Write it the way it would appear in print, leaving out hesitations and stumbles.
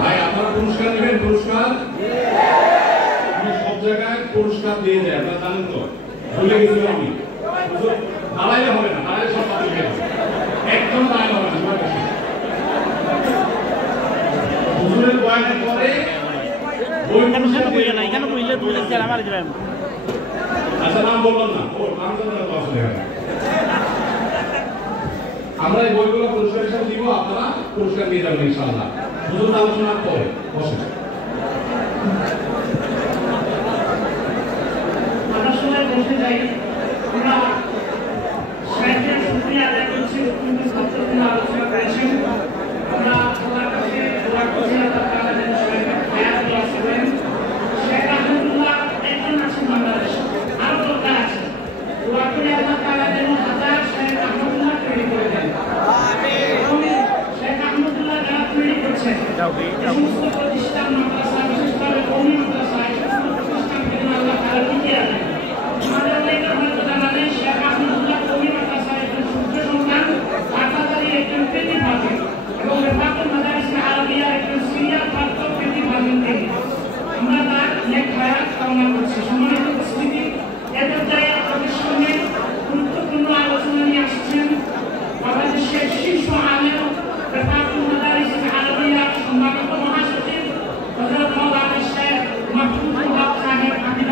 ভাই আপনারা পুরস্কার নেবেন? পুরস্কার সব জায়গায় পুরস্কার দিয়ে যায়, আপনারা জানেন তো। ভুলে গেছি আমি। দাঁড়াইলে হবে না, দাঁড়াইলে সব পাবে একদম দাঁড়াইলে হবে না। হুজুরের বয়ানের পরে আচ্ছা নাম বললাম না, ও নাম জানার তো আসলে আমরা এই বইগুলো পুরস্কার হিসেবে দিব, আপনারা পুরস্কার নিয়ে যাবেন ইনশাআল্লাহ। হুজুর আলোচনার পরে বসেন। আমরা সবাই বসে যাই।